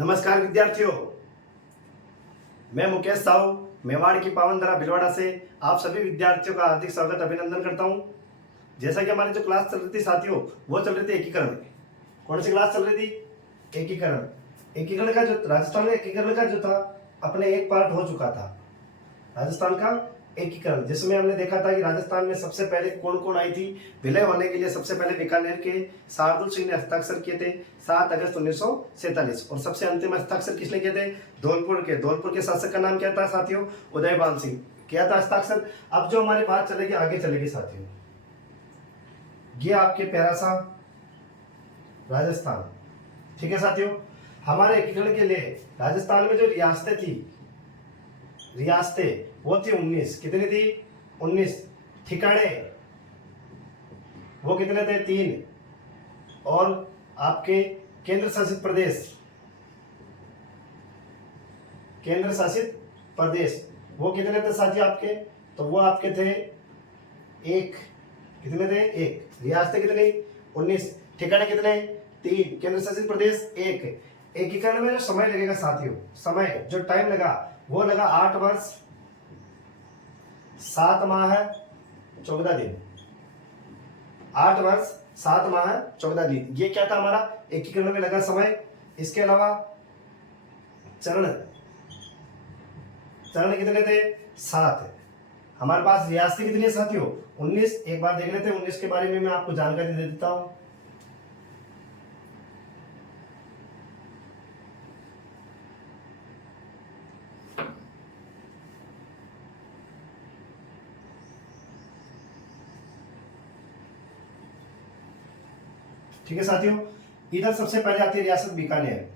नमस्कार विद्यार्थियों, मैं मुकेश साहू मेवाड़ की पावन धरा भिलवाड़ा से आप सभी विद्यार्थियों का हार्दिक स्वागत अभिनंदन करता हूं। जैसा कि हमारी जो क्लास चल रही थी साथियों, वो चल रही थी एकीकरण। कौन सी क्लास चल रही थी? एकीकरण। एकीकरण का जो राजस्थान में एकीकरण का जो था अपने एक पार्ट हो चुका था, राजस्थान का एकीकरण, जिसमें हमने देखा था कि राजस्थान में सबसे पहले कौन कौन आई थी। विलय होने के लिए सबसे पहले बीकानेर के शार्दुल सिंह ने हस्ताक्षर किए थे 7 अगस्त 1947, और सबसे अंतिम हस्ताक्षर किसने किए थे? धौलपुर के शासक का नाम क्या था साथियों? उदयभान सिंह किया था हस्ताक्षर। अब जो हमारी बात चलेगी, आगे चलेगी साथियों, ये आपके पैरासा राजस्थान। ठीक है साथियों, हमारे एकीकरण के लिए राजस्थान में जो रियासतें थी, रियासतें वो थी 19। कितनी थी? 19। ठिकाने वो कितने थे? 3। और आपके केंद्र शासित प्रदेश वो कितने थे साथियों आपके? तो वो आपके थे 1। कितने थे? 1। रियासतें कितनी? 19। ठिकाने कितने? 3। केंद्र शासित प्रदेश 1। एकीकरण में जो समय लगेगा साथियों, समय जो टाइम लगा वो लगा 8 वर्ष 7 माह 14 दिन। 8 वर्ष 7 माह 14 दिन, ये क्या था हमारा एकीकरण में लगा समय। इसके अलावा चरण कितने थे? 7। हमारे पास रियासतें कितनी है साथियों? 19। एक बार देख लेते हैं 19 के बारे में, मैं आपको जानकारी दे देता हूं। ठीक है साथियों, इधर सबसे पहले आती है रियासत बीकानेर।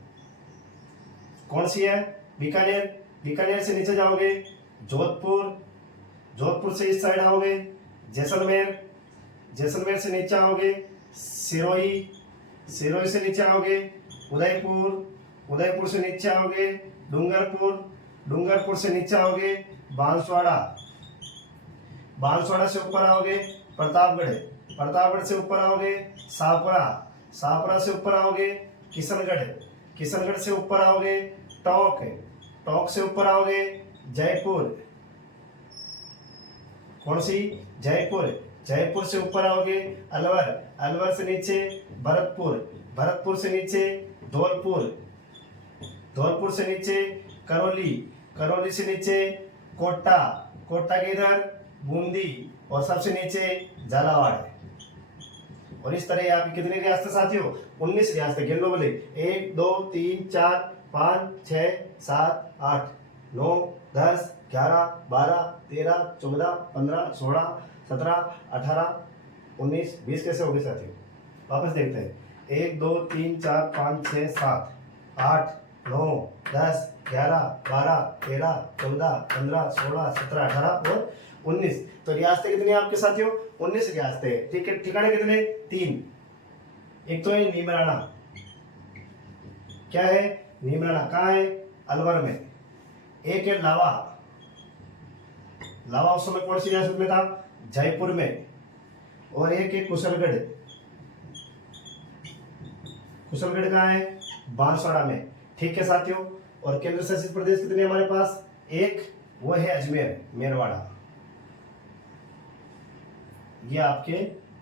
कौन सी है? बीकानेर से नीचे जाओगे जोधपुर से इस साइड आओगे जैसलमेर से नीचे आओगे सिरोही से नीचे आओगे उदयपुर से नीचे आओगे डूंगरपुर से नीचे आओगे बांसवाड़ा से ऊपर आओगे प्रतापगढ़ से ऊपर आओगे शाहपुरा से ऊपर आओगे किशनगढ़ से ऊपर आओगे टोंक से ऊपर आओगे जयपुर। कौन सी? जयपुर से ऊपर आओगे अलवर से नीचे भरतपुर से नीचे धौलपुर से नीचे करौली से नीचे कोटा के इधर बूंदी, और सबसे नीचे झालावाड़। और इस तरह आपकी कितनी रियासतें साथियों? 19 रियासतें। गिन लो बोले 1 2 3 4 5 6 7 8 9 10 11 12 13 14 15 16 17 18 19 20 कैसे हो गए साथियों? वापस देखते हैं। 1 2 3 4 5 6 7 8 9 10 11 12 13 14 15 16 17 18 और 19। तो रियासतें कितनी है आपके साथियों? 19 रियासतें। ठीक है, ठिकाने कितने? 3। एक तो है नीमराना। क्या है? नीमराना कहाँ है? अलवर में। एक है लावा उस समय कौन सी रियासत में था? जयपुर में। और एक है कुशलगढ़ कहाँ है? बांसवाड़ा में। ठीक है साथियों, और केंद्र शासित प्रदेश कितने हमारे पास? 1, वो है अजमेर मेरवाड़ा। ये आपके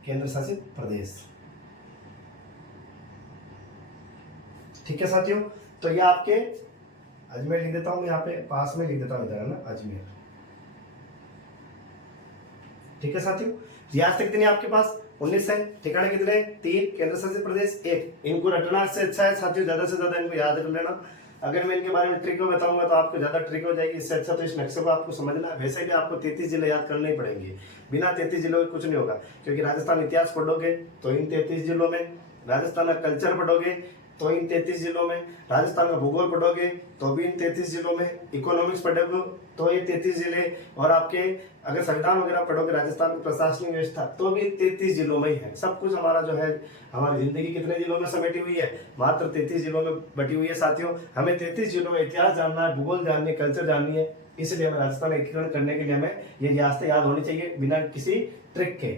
केंद्र शासित प्रदेश। ठीक है साथियों, तो ये आपके अजमेर लिख देता हूं मैं, यहाँ पे पास में लिख देता हूं, इधर है ना अजमेर। ठीक है साथियों, रियासत कितनी है आपके पास? 19 है। ठिकाने कितने? 3। केंद्र शासित प्रदेश 1। इनको रटना से अच्छा है साथियों, ज्यादा से ज्यादा इनको याद कर लेना। अगर मैं इनके बारे में ट्रिक बताऊंगा तो आपको ज्यादा ट्रिक हो जाएगी, इससे अच्छा तो इस नक्शे को आपको समझना है। वैसे भी आपको 33 जिले याद करने ही पड़ेंगे, बिना 33 जिलों के कुछ नहीं होगा। क्योंकि राजस्थान इतिहास पढ़ोगे तो इन 33 जिलों में, राजस्थान का कल्चर पढ़ोगे तो इन 33 जिलों में, राजस्थान का भूगोल पढ़ोगे तो भी इन 33 जिलों में, इकोनॉमिक्स पढ़ोगे तो ये 33 जिले, और आपके अगर संविधान वगैरह पढ़ोगे राजस्थान की प्रशासनिक व्यवस्था तो भी 33 जिलों में ही है। सब कुछ हमारा जो है, हमारी जिंदगी कितने जिलों में समेटी हुई है? मात्र 33 जिलों में बटी हुई है साथियों। हमें 33 जिलों का इतिहास जानना है, भूगोल जाननी है, कल्चर जाननी है, इसलिए हमें राजस्थान एकीकरण करने के लिए हमें ये रियासतें याद होनी चाहिए बिना किसी ट्रिक के।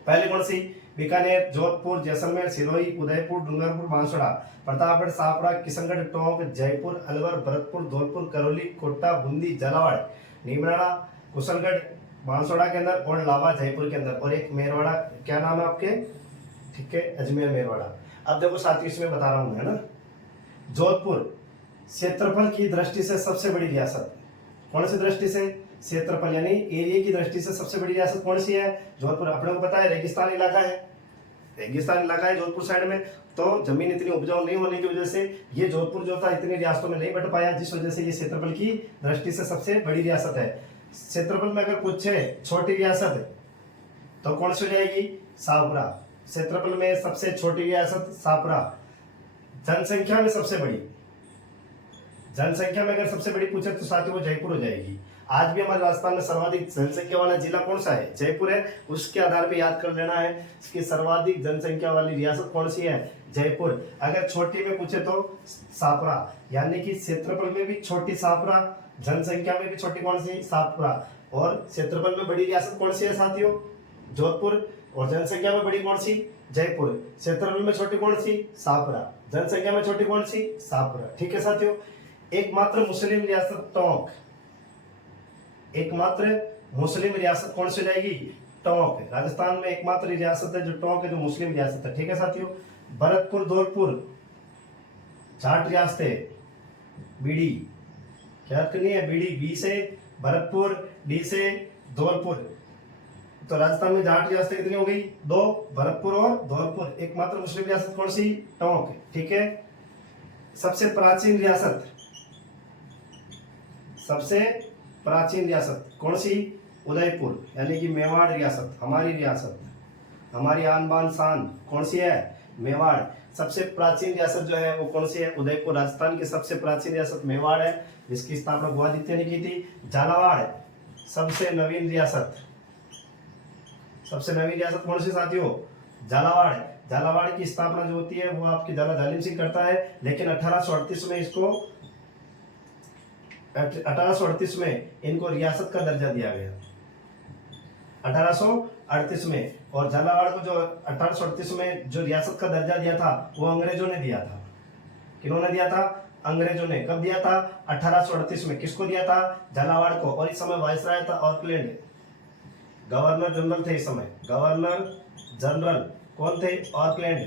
पहले कौन सी? बीकानेर, जोधपुर, जैसलमेर, सिरोही, उदयपुर, डूंगरपुर, बांसवाड़ा, प्रतापगढ़, सापड़ा, किशनगढ़, टोंक, जयपुर, अलवर, भरतपुर, धौलपुर, करौली, कोटा, बूंदी, झालावाड़, नीमराना, कुशलगढ़ बांसवाड़ा के अंदर और लावा जयपुर के अंदर, और एक मेरवाड़ा, क्या नाम है आपके, ठीक है, अजमेर मेरवाड़ा। अब देखो साथियों इसमें बता रहा हूं मैं, है ना। जोधपुर क्षेत्रफल की दृष्टि से सबसे बड़ी रियासत, कौन सी दृष्टि से, क्षेत्रफल यानी एरिया की दृष्टि से सबसे बड़ी रियासत कौन सी है, जोधपुर। अपने को पता है रेगिस्तान इलाका है, रेगिस्तान इलाका है जोधपुर साइड में, तो जमीन इतनी उपजाऊ नहीं होने की वजह से ये जोधपुर जो था इतनी रियासतों में नहीं बट पाया, जिस वजह से ये क्षेत्रफल की दृष्टि से सबसे बड़ी रियासत है। क्षेत्रफल में अगर पूछे छोटी रियासत तो कौन सी हो जाएगी, सापुरा। क्षेत्रफल में सबसे छोटी रियासत सापुरा। जनसंख्या में सबसे बड़ी, जनसंख्या में अगर सबसे बड़ी पूछे तो साथियों वो जयपुर हो जाएगी। आज भी हमारे राजस्थान में सर्वाधिक जनसंख्या वाला जिला कौन सा है, जयपुर है। उसके आधार पे याद कर लेना है कि सर्वाधिक जनसंख्या वाली रियासत कौन सी है, जयपुर। अगर छोटी में पूछे तो सापुरा, यानी कि क्षेत्रफल में भी छोटी सापुरा, जनसंख्या में भी छोटी कौन सी, सापुरा। और क्षेत्रफल में बड़ी रियासत कौन सी है साथियों, जोधपुर। और जनसंख्या में बड़ी कौन सी, जयपुर। क्षेत्रफल में छोटी कौन सी, सापुरा। जनसंख्या में छोटी कौन सी, सापुरा। ठीक है साथियों। एकमात्र मुस्लिम रियासत टोंक, एकमात्र मुस्लिम रियासत कौन सी जाएगी, टोंक। राजस्थान में एकमात्र रियासत है जो टोंक है, जो मुस्लिम रियासत है। ठीक है साथियों। भरतपुर, धौलपुर, जाट रियासतें, बीडी, क्या करनी है, बीडी, बी से भरतपुर, डी से धौलपुर। तो राजस्थान में जाट रियासतें कितनी हो गई, 2, भरतपुर और धौलपुर। एकमात्र मुस्लिम रियासत कौन सी, टोंक। ठीक है। सबसे प्राचीन रियासत, सबसे प्राचीन रियासत कौन सी, उदयपुर, यानी कि मेवाड़ रियासत, हमारी रियासत, हमारी आन बान शान कौन सी है, मेवाड़। सबसे प्राचीन रियासत जो है वो कौन सी है, उदयपुर। राजस्थान की सबसे प्राचीन रियासत मेवाड़ है, जिसकी स्थापना बुआदित्य ने की थी। झालावाड़ सबसे नवीन रियासत, सबसे नवीन रियासत कौन सी साथियों, झालावाड़। झालावाड़ की स्थापना जो होती है वो आपकी झाला जालिम सिंह करता है, लेकिन 1838 में इसको 1838 में इनको रियासत का दर्जा दिया गया, 1838 में। और झालावाड़ को जो 1838 में जो रियासत का दर्जा दिया था वो अंग्रेजों ने दिया था। किन्होंने दिया था, अंग्रेजों ने। कब दिया था, 1838 में। किसको दिया था, झालावाड़ को। और इस समय वायसराय था ऑकलैंड, गवर्नर जनरल थे इस समय, गवर्नर जनरल कौन थे, ऑकलैंड।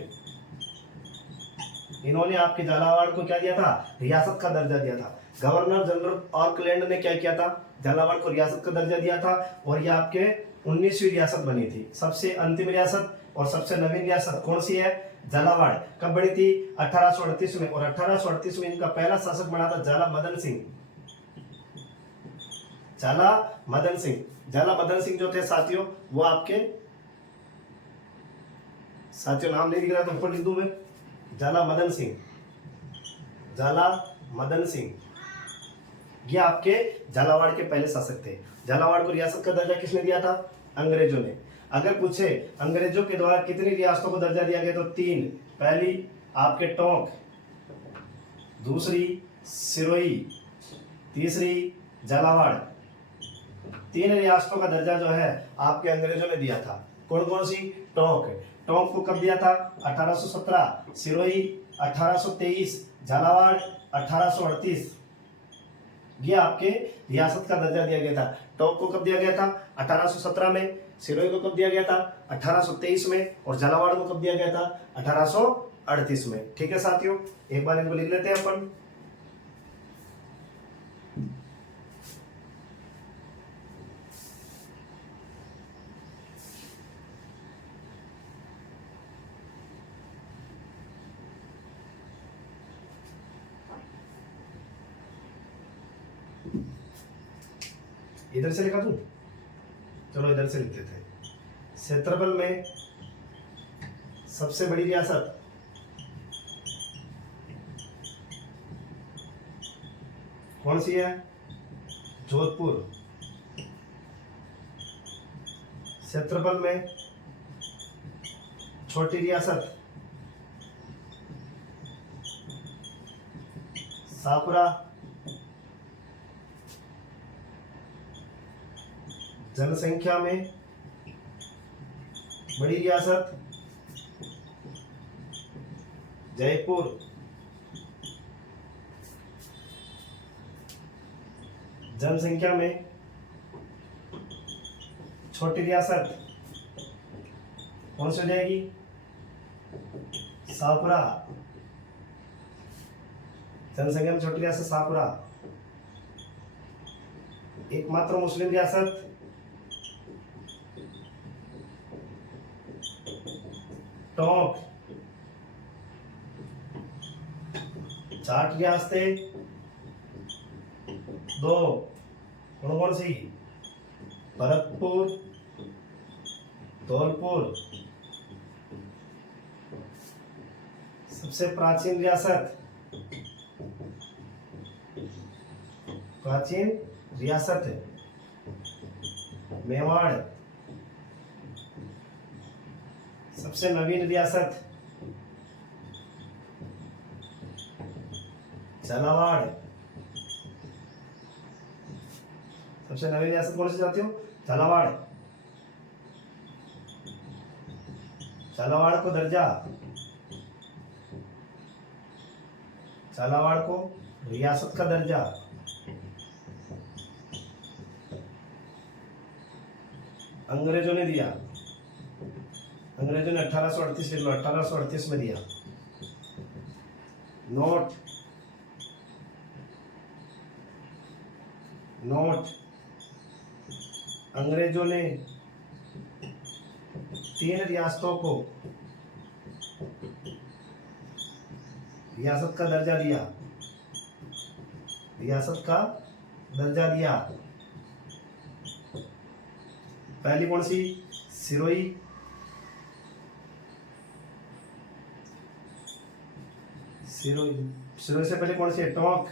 इन्होंने आपके झालावाड़ को क्या दिया था, रियासत का दर्जा दिया था। गवर्नर जनरल ऑकलैंड ने क्या किया था, झालावाड़ को रियासत का दर्जा दिया था। और ये आपके 19वीं रियासत बनी थी, सबसे अंतिम रियासत। और सबसे नवीन रियासत कौन सी है, झालावाड़। कब बनी थी, 1838 में। और 1838 में इनका पहला शासक बना था झाला मदन सिंह, झाला मदन सिंह। झाला मदन सिंह जो थे साथियों वो आपके, साथियों नाम नहीं दिख रहा तो ऊपर लिख दूं मैं, झाला मदन सिंह, झाला मदन सिंह। ये आपके झालावाड़ के पहले शासक थे। झालावाड़ को रियासत का दर्जा किसने दिया था, अंग्रेजों ने। अगर पूछे अंग्रेजों के द्वारा कितनी रियासतों को दर्जा दिया गया तो 3। पहली आपके टोंक, दूसरी सिरोही, तीसरी झालावाड़। 3 रियासतों का दर्जा जो है आपके अंग्रेजों ने दिया था। कौन कौन सी, टोंक। टोंक को कब दिया था, 1817, सिरोही 1823, झालावाड़ 1838। ये आपके रियासत का दर्जा दिया गया था। टोंक को कब दिया गया था, 1817 में। सिरोही को कब दिया गया था, 1823 में। और झालावाड़ को कब दिया गया था, 1838 में। ठीक है साथियों, एक बार इनको लिख लेते हैं अपन। इधर से लिखा दूं, चलो इधर से लिखते थे। क्षेत्रफल में सबसे बड़ी रियासत कौन सी है, जोधपुर। क्षेत्रफल में छोटी रियासत सापुरा। जनसंख्या में बड़ी रियासत जयपुर। जनसंख्या में छोटी रियासत कौन सी हो जाएगी? शाहपुरा। जनसंख्या में छोटी रियासत शाहपुरा। एकमात्र मुस्लिम रियासत टोंक। 60 रियासतें 2 कौन कौन सी? भरतपुर, धौलपुर। सबसे प्राचीन रियासत, प्राचीन रियासत मेवाड़। सबसे नवीन रियासत झालावाड़। सबसे नवीन रियासत कौन सी चाहते हो? झालावाड़। झालावाड़ को दर्जा, झालावाड़ को रियासत का दर्जा। अंग्रेजों ने दिया, अंग्रेजों ने 1838 में दिया। नोट, नोट अंग्रेजों ने 3 रियासतों को रियासत का दर्जा दिया, रियासत का दर्जा दिया। पहली कौन सी? सिरोही। सिरोही से पहले कौन सी है? टोंक।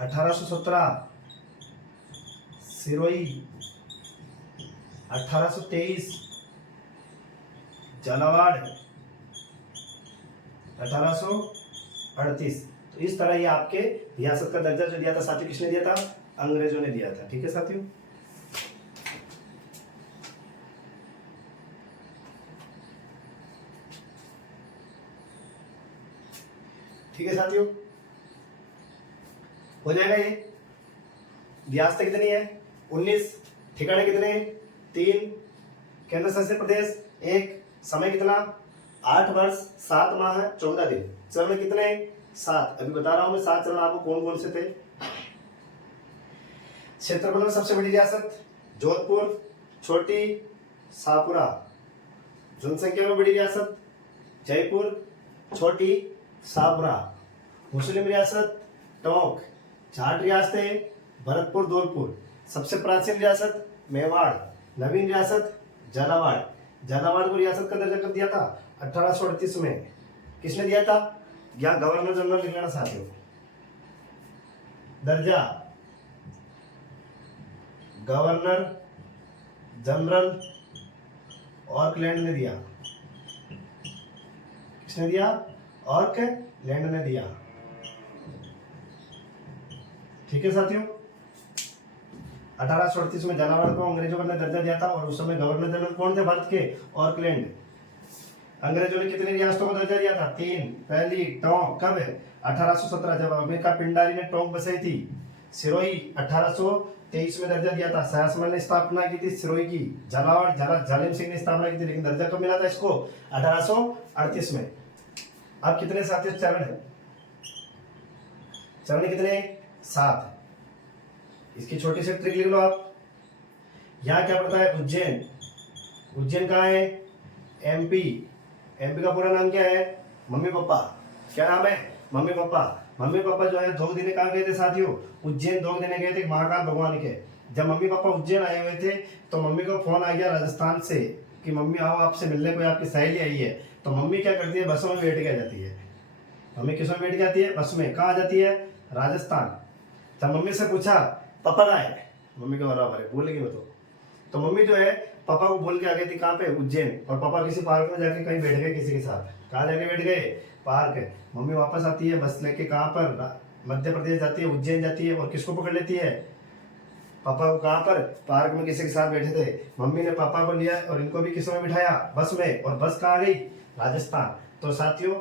1817 सिरोही। 1823 झालावाड़। 1838। तो इस तरह ये आपके रियासत का दर्जा जो दिया था साथियों, किसने दिया था? अंग्रेजों ने दिया था। ठीक है साथियों। ठीक है साथियों, हो जाएगा ये। रियासतें कितनी है? 19। ठिकाने कितने? 3। केंद्र शासित प्रदेश 1। समय कितना? 8 वर्ष 7 माह 14 दिन। चरण कितने? 7। अभी बता रहा हूं मैं 7 चरण आपको कौन कौन से थे। क्षेत्रफल में सबसे बड़ी रियासत जोधपुर, छोटी शाहपुरा। जनसंख्या में बड़ी रियासत जयपुर, छोटी शाहपुरा। मुस्लिम रियासत टोंक। 60 रियासतें भरतपुर, धौलपुर। सबसे प्राचीन रियासत मेवाड़। नवीन रियासत झालावाड़। झालावाड़ को रियासत का दर्जा कब दिया था? 1838 में। किसने दिया था? यहाँ गवर्नर जनरल लिख लेना साथियों। दर्जा गवर्नर जनरल ऑकलैंड ने दिया। किसने दिया? ऑकलैंड ने दिया। ठीक है साथियों। 1838 में झालावाड़ को अंग्रेजों ने दर्जा दिया था और उस समय गवर्नर जनरल कौन थे भारत के? ऑकलैंड। अंग्रेजों ने कितनी रियासतों को दर्जा दिया था? 3। पहली टोंक कब है? 1817 जब अमेरिका पिंडारी ने टोंक बसाई थी। सिरोही 1823 में दर्जा दिया था। शाहजहां ने स्थापना की थी सिरोही की। झालावाड़ जालिम सिंह ने स्थापना की थी, लेकिन दर्जा कब मिला था इसको? 1838 में। अब कितने साथियों चरण है? चरण कितने? 7। इसकी छोटी सी ट्रिक लिख लो आप। यहाँ क्या पड़ता है? उज्जैन। उज्जैन कहाँ है? एमपी। एमपी का पूरा नाम क्या है? Mummy papa. क्या नाम है? Mummy papa. मम्मी पापा जो है योग देने कहाँ गए थे साथियों? उज्जैन योग देने गए थे महाकाल भगवान के। जब मम्मी पापा उज्जैन आए हुए थे तो मम्मी को फोन आ गया राजस्थान से कि मम्मी आओ आपसे मिलने, कोई आपकी सहेली आई है। तो मम्मी क्या करती है? बसों में बैठ के आ जाती है। मम्मी किसमें बैठ जाती है? बस में। कहाँ जाती है? राजस्थान। जब मम्मी से पूछा पापा कहाँ है? मम्मी के बराबर है, बोलेगी वो तो मम्मी जो है पापा को बोल के आ गई थी कहाँ पे? उज्जैन। और पापा किसी पार्क में जाके कहीं बैठ गए किसी के साथ। कहाँ जाके बैठ गए? पार्क। मम्मी वापस आती है बस लेके, कहाँ पर? मध्य प्रदेश जाती है, उज्जैन जाती है और किसको पकड़ लेती है? पापा को। कहाँ पर? पार्क में किसी के साथ बैठे थे। मम्मी ने पापा को लिया और इनको भी किसमें बिठाया? बस में। और बस कहाँ गई? राजस्थान। तो साथियों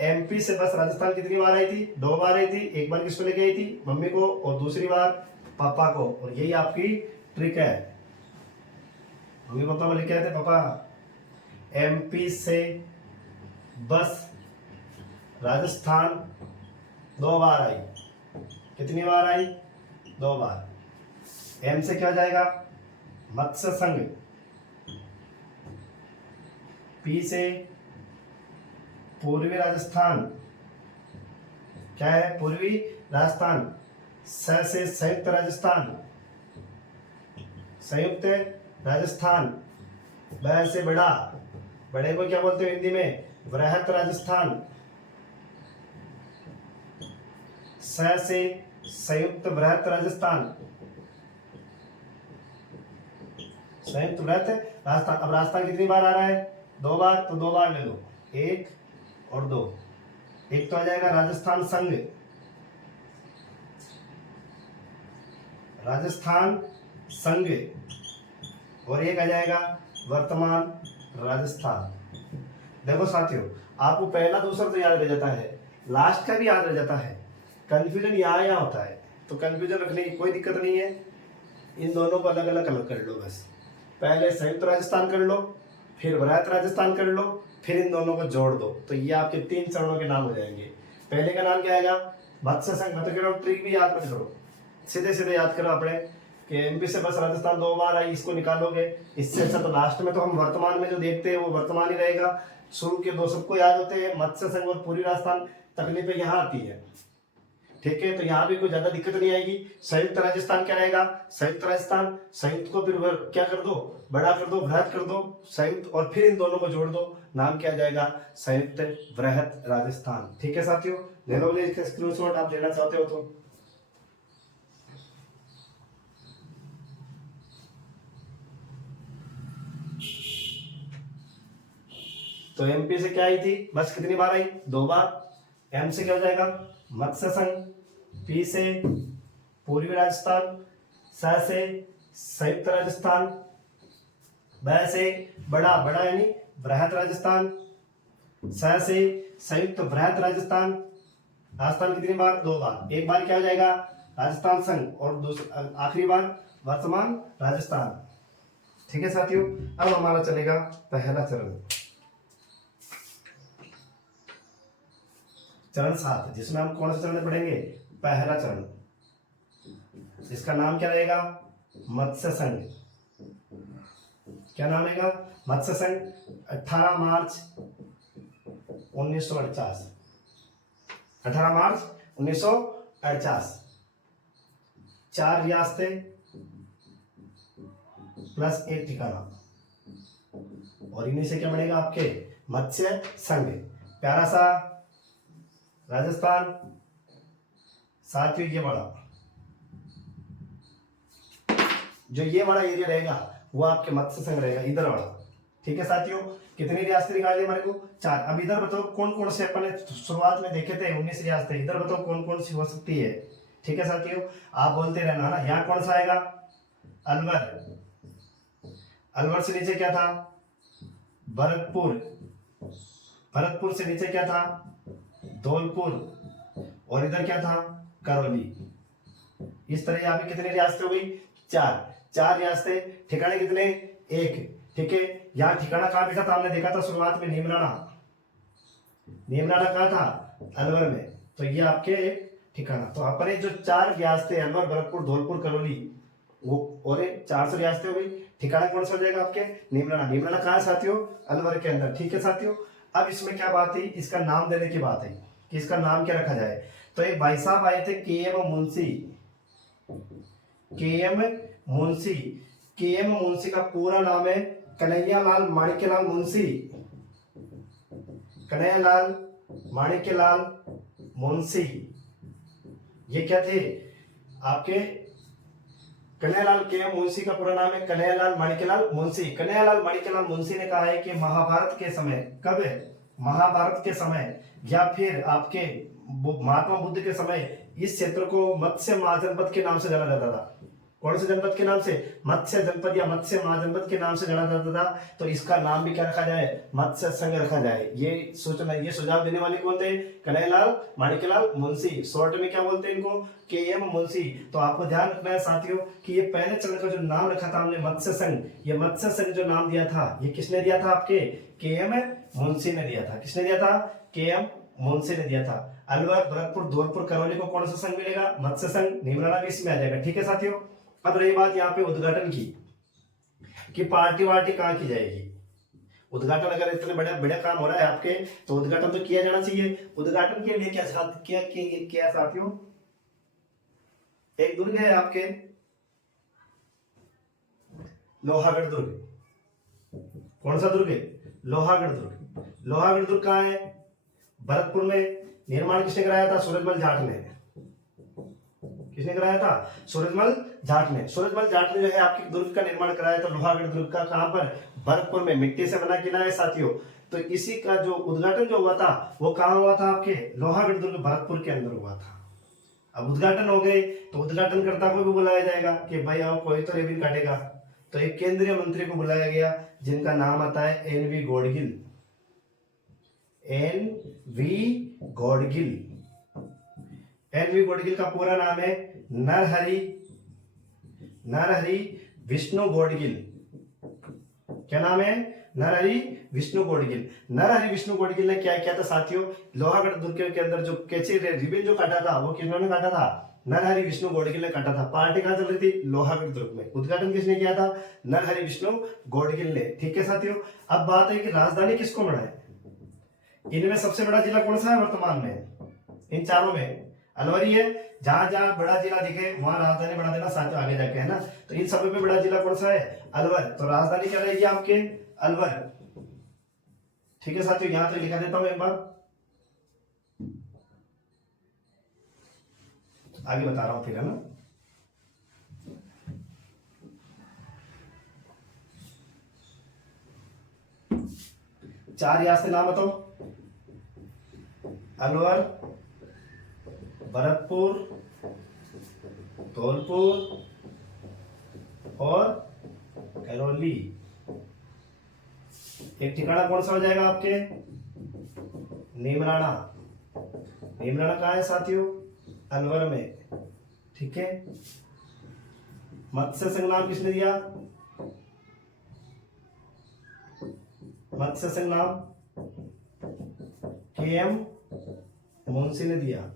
एमपी से बस राजस्थान कितनी बार आई थी? 2 बार आई थी। एक बार किसको लेके आई थी? मम्मी को, और दूसरी बार पापा को। और यही आपकी ट्रिक है। मम्मी पापा को लेके आए थे पापा। एमपी से बस राजस्थान 2 बार आई। कितनी बार आई? 2 बार। एम से क्या हो जाएगा? मत्स्य संघ। पी से पूर्वी राजस्थान। क्या है? पूर्वी राजस्थान। स से संयुक्त राजस्थान। संयुक्त राजस्थान। ब से बड़ा। बड़े को क्या बोलते हैं हिंदी में? बृहत राजस्थान। स से संयुक्त बृहत राजस्थान। संयुक्त बृहत राजस्थान। अब राजस्थान कितनी बार आ रहा है? 2 बार। तो 2 बार ले लो, 1 और 2। एक तो आ जाएगा राजस्थान संघ, राजस्थान संघ, और एक आ जाएगा वर्तमान राजस्थान। देखो साथियों, आपको पहला दूसरा तो याद रह जाता है, लास्ट का भी याद रह जाता है। कंफ्यूजन यहाँ होता है, तो कंफ्यूजन रखने की कोई दिक्कत नहीं है। इन दोनों को अलग अलग कर लो बस। पहले संयुक्त राजस्थान कर लो, फिर बृहत राजस्थान कर लो, फिर इन दोनों को जोड़ दो, तो ये आपके 3 चरणों के नाम हो जाएंगे। पहले का नाम क्या आएगा? मत्स्य संघ। मैं तो कह रहा हूँ ट्रिक भी याद मत करो, सीधे सीधे याद करो अपने कि एमपी से बस राजस्थान 2 बार आई, इसको निकालोगे। इससे अच्छा तो लास्ट में तो हम वर्तमान में जो देखते हैं वो वर्तमान ही रहेगा। शुरू के 2 सबको याद होते हैं, मत्स्य संघ और पूर्वी राजस्थान। तकलीफें यहाँ आती है, ठीक है? तो यहाँ भी कोई ज्यादा दिक्कत नहीं आएगी। संयुक्त राजस्थान क्या रहेगा? संयुक्त राजस्थान। संयुक्त को फिर क्या कर दो? बड़ा कर दो, बृहत कर दो, संयुक्त, और फिर इन दोनों को जोड़ दो, नाम क्या जाएगा? संयुक्त बृहत राजस्थान। ठीक है साथियों, ले लो इसका स्क्रीनशॉट आप लेना चाहते हो तो। तो एमपी से क्या आई थी? बस कितनी बार आई? 2 बार। एम से क्या हो जाएगा? मत्स्य संघ। पी से पूर्वी राजस्थान। स से संयुक्त राजस्थान। ब से बड़ा, बड़ा यानी बृहत राजस्थान। स से संयुक्त बृहत राजस्थान। राजस्थान कितनी बार? 2 बार। एक बार क्या हो जाएगा? राजस्थान संघ, और आखिरी बार वर्तमान राजस्थान। ठीक है साथियों, अब हमारा चलेगा पहला चरण, चरण 7, जिसमें हम कौन सा चरण पढ़ेंगे? पहला चरण। इसका नाम क्या रहेगा? मत्स्य संघ। क्या नाम रहेगा? मत्स्य संघ। 18 मार्च 1948। 18 मार्च 1948। 4 रियासतें प्लस 1 ठिकाना, और इन्हीं से क्या बनेगा? आपके मत्स्य संघ। प्यारा सा राजस्थान। साथियों ये बड़ा, जो ये बड़ा एरिया रहेगा वो आपके मत्स्य संघ रहेगा, इधर वाला। ठीक है साथियों, कितनी रियासतें निकाली हमारे को? 4। अब इधर बताओ कौन कौन से अपन ने शुरुआत में देखे थे 19 रियासतें, इधर बताओ कौन कौन सी हो सकती है। ठीक है साथियों, आप बोलते रहना ना। यहाँ कौन सा आएगा? अलवर। अलवर से नीचे क्या था? भरतपुर। भरतपुर से नीचे क्या था? धौलपुर। और इधर क्या था? करौली। इस तरह यहाँ पे कितनी रियासतें हो गई? 4 रियासतें। ठिकाने कितने? 1। ठीक है, यहाँ ठिकाना कहाँ बैठा था? हमने देखा था शुरुआत में नीमराना। नीमराना कहाँ था? अलवर में। तो ये आपके ठिकाना। तो अपने जो 4 रियासतें, अलवर, भरतपुर, धौलपुर, करौली, वो और 400 रियासतें हो गई। ठिकाना कौन सा हो जाएगा आपके? नीमराना। नीमराना कहाँ है साथियों? अलवर के अंदर। ठीक है साथियों, अब इसमें क्या बात है? इसका नाम देने की बात है कि इसका नाम क्या रखा जाए। तो एक भाई साहब आए थे KM. Munshi. KM. Munshi. KM. Munshi का पूरा नाम है कन्हैयालाल माणिक्यलाल मुंशी। कन्हैयालाल माणिक्यलाल मुंशी। ये क्या थे? आपके कन्हैयालाल के मुंशी का पूरा नाम है कन्हैयालाल माणिक्यलाल मुंशी। कन्हैयालाल माणिक्यलाल मुंशी ने कहा है कि महाभारत के समय, कब है? महाभारत के समय, या फिर आपके महात्मा बुद्ध के समय, इस क्षेत्र को मत्स्य महाजनपद के नाम से जाना जाता था। कौन से जनपद के नाम से? मत्स्य जनपद या मत्स्य महाजनपद के नाम से जाना जाता था। तो इसका नाम भी क्या रखा जाए? मत्स्य संघ रखा जाए। ये सूचना, ये सुझाव देने वाले कौन थे? कन्हैयालाल माणिक्यलाल मुंशी, शॉर्ट में क्या बोलते हैं इनको? KM मुंशी। तो आपको ध्यान रखना है साथियों कि ये पहले चरण का जो नाम रखा था हमने मत्स्य संघ, ये मत्स्य संघ जो नाम दिया था ये किसने दिया था? आपके KM मुंशी ने दिया था। किसने दिया था? KM मुंशी ने दिया था। अलवर, भरतपुर, धौलपुर, करौली को कौन सा संघ मिलेगा? मत्स्य संघ। नीमराणा भी इसमें आ जाएगा। ठीक है साथियों। अब रही बात यहाँ पे उद्घाटन की, कि पार्टी वार्टी कहाँ की जाएगी। उद्घाटन अगर इतने बड़ा बड़ा काम हो रहा है आपके, तो उद्घाटन तो किया जाना चाहिए। उद्घाटन के लिए क्या साथियों, एक दुर्ग है आपके लोहागढ़ दुर्ग। कौन सा दुर्ग है? लोहागढ़ दुर्ग। लोहागढ़ दुर्ग कहाँ है? भरतपुर में। निर्माण किसने कराया था? सूरजमल जाट ने। किसने कराया था? सूरजमल जाट ने। सूरजमल जाट ने जो है आपके दुर्ग का निर्माण कराया था, लोहागढ़ दुर्ग का। कहां पर? भरतपुर में। मिट्टी से बना किला है साथियों। तो इसी का जो उद्घाटन जो हुआ था वो कहां हुआ था? आपके लोहागढ़ दुर्ग भरतपुर के अंदर हुआ था। अब उद्घाटन हो गए तो उद्घाटनकर्ता को भी बुलाया जाएगा कि भाई आओ, कोई तो रेबिन काटेगा। तो एक केंद्रीय मंत्री को बुलाया गया जिनका नाम आता है NV गौड़गिल। NV गौड़गिल। NV गौड़गिल का पूरा नाम है नरहरि विष्णु गौड़गिल। क्या नाम है? नरहरि विष्णु गौड़गिल। नरहरि विष्णु गौड़गिल ने क्या किया था साथियों? लोहागढ़ दुर्ग के अंदर जो कैची रिबन जो काटा था वो किन्होंने काटा था? नरहरि विष्णु गौड़गिल ने काटा था। पार्टी कहां चल रही थी? लोहागढ़ दुर्ग में। उद्घाटन किसने किया था? नरहरि विष्णु गौड़गिल ने। ठीक है साथियों। अब बात है कि राजधानी किसको बनाए। इनमें सबसे बड़ा जिला कौन सा है वर्तमान में? इन चारों में अलवर ही है। जहां जहां बड़ा जिला दिखे वहां राजधानी बना देना साथियों, आगे जाके, है ना। तो इन सब में बड़ा जिला कौन सा है? अलवर। तो राजधानी क्या रहेगी आपके? अलवर। ठीक है साथियों, यहां तक लिखा देता हूं एक बार, आगे बता रहा हूं फिर, है ना। चार रियासत नाम बताओ। अलवर, भरतपुर, धौलपुर और करौली। एक ठिकाना कौन सा हो जाएगा आपके? नीमराणा। नीमराणा कहाँ है साथियों? अलवर में। ठीक है। मत्स्य संघ नाम किसने दिया? मत्स्य संघ नाम KM मुंशी ने दिया।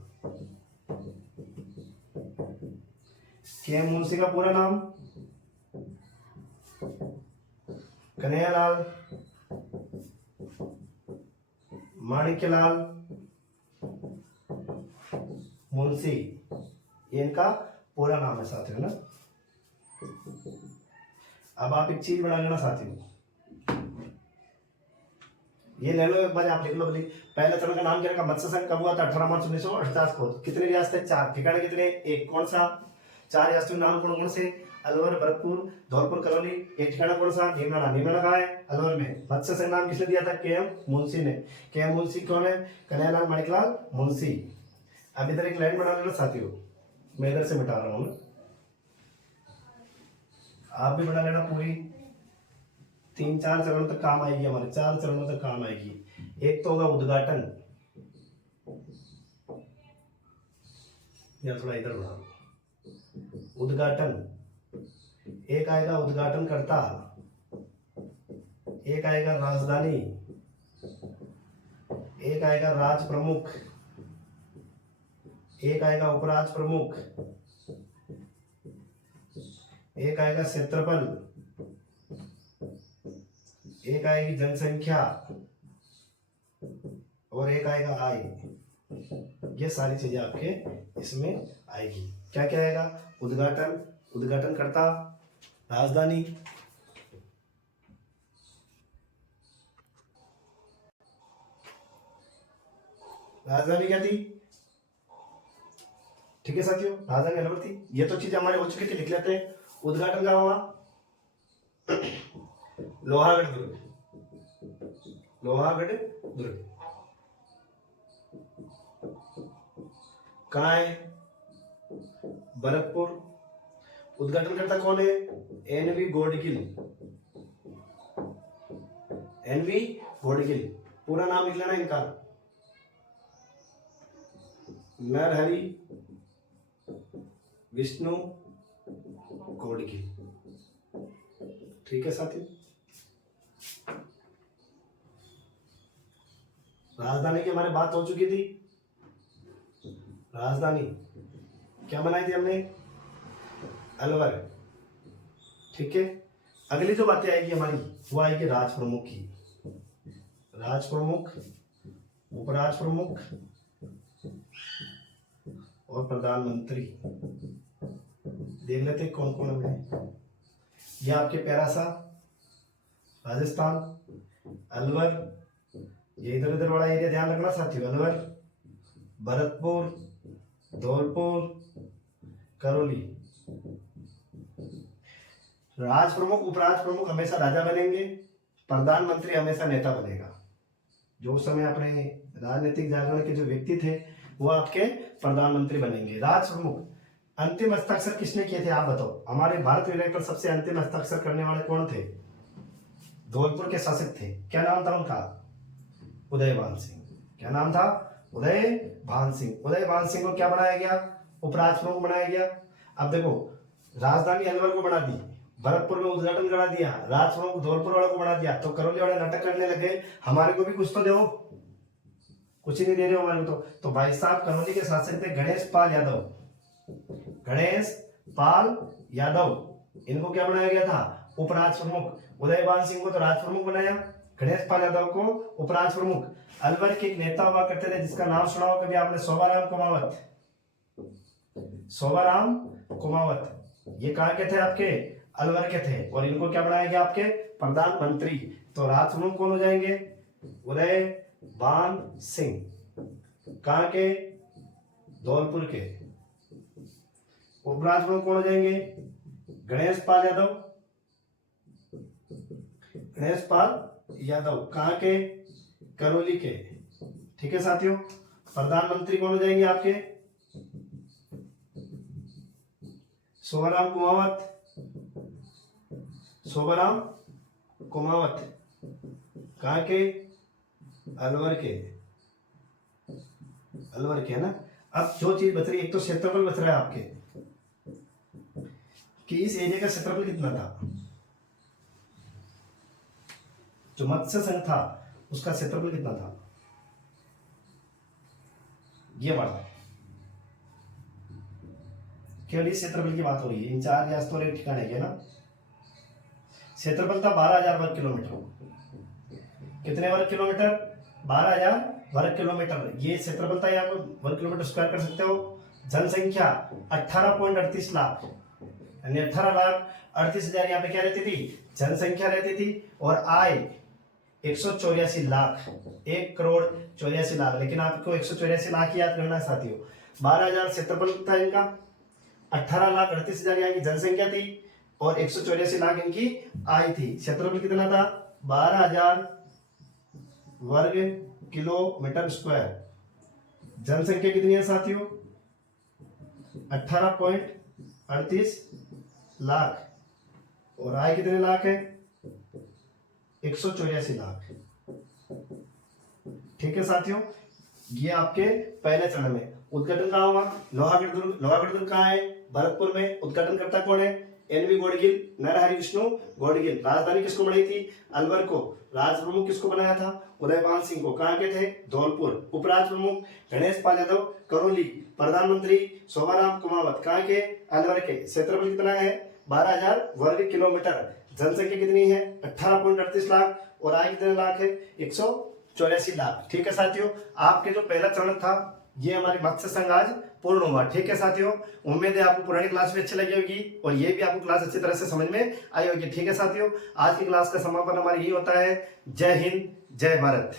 KM मुंशी का पूरा नाम कन्हैयालाल माणिक्यलाल मुंशी, इनका पूरा नाम है साथियों, ना। अब आप एक चीज बना लेना साथियों, ये ले लो एक बार, आप लिख लो भले। पहले चरण का नाम क्या रखा? मत्स्य संघ। कब हुआ था? 18 मार्च 1948 को। कितने रियासतें? 4। ठिकाने कितने? एक। कौन सा? 4 रियासतों नाम कौन कौन से? अलवर, भरतपुर, धौलपुर, करौली। एक ठिकाना कौन सा? नीमराणा। नीमराणा कहाँ है? अलवर में। मत्स्य संघ नाम किसने दिया था? KM मुंशी ने। KM मुंशी कौन है? कन्हैयालाल माणिक्यलाल मुंशी। अब इधर एक लाइन बना लेना साथियों, मैं इधर से मिटा रहा हूं ना, आप भी बना लेना पूरी। 3-4 चरणों तक काम आएगी हमारे, 4 चरणों तक काम आएगी। एक तो होगा उद्घाटन, या थोड़ा इधर बढ़ा दो। उद्घाटन, एक आएगा उद्घाटन करता, एक आएगा राजधानी, एक आएगा राज प्रमुख, एक आएगा उपराज प्रमुख, एक आएगा क्षेत्रफल, एक आएगी जनसंख्या और एक आएगा आय। ये सारी चीजें आपके इसमें आएगी। क्या क्या आएगा? उद्घाटन, उद्घाटन करता, राजधानी, राजधानी क्या थी? ठीक है साथियों, राजधानी अलवर थी। ये तो चीजें हमारे हो चुकी थी, लिख लेते हैं। उद्घाटन कहाँ हुआ? लोहागढ़ दुर्ग, लोहागढ़ दुर्ग कहाँ है? भरतपुर, उद्घाटनकर्ता कौन है? एनवी गॉडगिल। एनवी गॉडगिल, पूरा नाम लिख लेना इनका, नरहरि विष्णु गॉडगिल। ठीक है साथियों। राजधानी की हमारी बात हो चुकी थी। राजधानी क्या बनाई थी हमने? अलवर। ठीक है, अगली जो बातें आएगी हमारी वो आएगी राज प्रमुख की। राज प्रमुख, उपराज प्रमुख और प्रधानमंत्री। देख लेते कौन कौन है। ये आपके पैरासा, राजस्थान, अलवर, ये इधर उधर वाला एरिया ध्यान रखना साथियों। अलवर, भरतपुर, धौलपुर, करौली। राज प्रमुख, उपराज प्रमुख हमेशा राजा बनेंगे, प्रधानमंत्री हमेशा नेता बनेगा। जो उस समय अपने राजनीतिक जागरण के जो व्यक्ति थे वो आपके प्रधानमंत्री बनेंगे। राज प्रमुख अंतिम हस्ताक्षर किसने किए थे आप बताओ? हमारे भारत विलय पर सबसे अंतिम हस्ताक्षर करने वाले कौन थे? धौलपुर के शासक थे, क्या नाम था उनका? उदयभान सिंह। क्या नाम था? उदयभान सिंह। उदयभान सिंह को क्या बनाया गया? उपराज प्रमुख बनाया गया। अब देखो, राजधानी अलवर को बना दी, भरतपुर में उद्घाटन करा दिया, राज प्रमुख धौलपुर वाले को बना दिया, तो करौली वाले नाटक करने लगे हमारे को भी कुछ तो दो। कुछ ही नहीं दे रहे हो हमारे को। तो भाई साहब करौली के शासक थे गणेश पाल यादव। गणेश पाल यादव, इनको क्या बनाया गया था? उपराज प्रमुख। उदयभान सिंह को तो राज प्रमुख बनाया, गणेश पाल यादव को उपराज प्रमुख। अलवर के एक नेता हुआ करते थे जिसका नाम सुना हो कभी आपने, शोभाराम कुमावत। शोभाराम कुमावत, ये कहाँ के थे? आपके अलवर के थे। और इनको क्या बनाया गया? आपके प्रधानमंत्री। तो राज प्रमुख कौन हो जाएंगे? उदयभान सिंह। कहाँ के? धौलपुर के। उपराज प्रमुख कौन हो जाएंगे? गणेश पाल यादव। गणेश पाल यादव कहाँ के? करौली के। ठीक है साथियों। प्रधानमंत्री कौन हो जाएंगे आपके? शोभाराम कुमावत। शोभाराम कुमावत कहाँ के? अलवर के। अलवर के है ना। अब जो चीज बच रही है, एक तो क्षेत्रफल बच रहा है आपके कि इस एरिया का क्षेत्रफल कितना था। जो मत्स्य संघ था उसका क्षेत्रफल कितना था? ये बड़ा। केवल इस क्षेत्रफल की बात हो रही है, इन चार या तो ठिकाने के ना। क्षेत्रफल था 12,000 वर्ग किलोमीटर। कितने वर्ग किलोमीटर? 12,000 वर्ग किलोमीटर। ये क्षेत्रफल था, आप वर्ग किलोमीटर स्क्वायर कर सकते हो। जनसंख्या 18.38 लाख, यानी 18,38,000 यहाँ पे क्या रहती थी? जनसंख्या रहती थी। और आय 184 लाख, 1,84,00,000। लेकिन आपको 184 लाख याद करना है साथियों। 12,000 क्षेत्रफल था इनका, 18,38,000 यहाँ की जनसंख्या थी और 184 लाख इनकी आय थी। क्षेत्रफल कितना था? 12,000 वर्ग किलोमीटर स्क्वायर। जनसंख्या कितनी है साथियों? 18.38 लाख। और आय कितने लाख है? 184 लाख। ठीक है साथियों। ये आपके पहले चरण में उद्घाटन कहाँ हुआ? लोहागढ़ दुर्ग। लोहागढ़ दुर्ग कहाँ है? भरतपुर में। उद्घाटनकर्ता कौन है? एनवी गॉडगिल, नरहरि विष्णु गॉडगिल। राजधानी किसको बनाई थी? अलवर को। राज प्रमुख किसको बनाया था? उदयभान सिंह को। कहाँ के थे? धौलपुर। उपराज प्रमुख गणेश पाल यादव, करौली। प्रधानमंत्री शोभाराम कुमावत, कहाँ के? अलवर के। क्षेत्रफल कितना है? 12,000 वर्ग किलोमीटर। जनसंख्या कितनी है? 18.38 लाख। और आय कितने लाख है? 184 लाख। ठीक है साथियों। आपके जो पहला चरण था ये हमारी मत्स्य संघ आज पूर्ण हुआ। ठीक है साथियों। उम्मीद है आपको पुरानी क्लास भी अच्छी लगी होगी और ये भी आपको क्लास अच्छी तरह से समझ में आई होगी। ठीक है साथियों। आज की क्लास का समापन हमारा यही होता है। जय हिंद, जय भारत।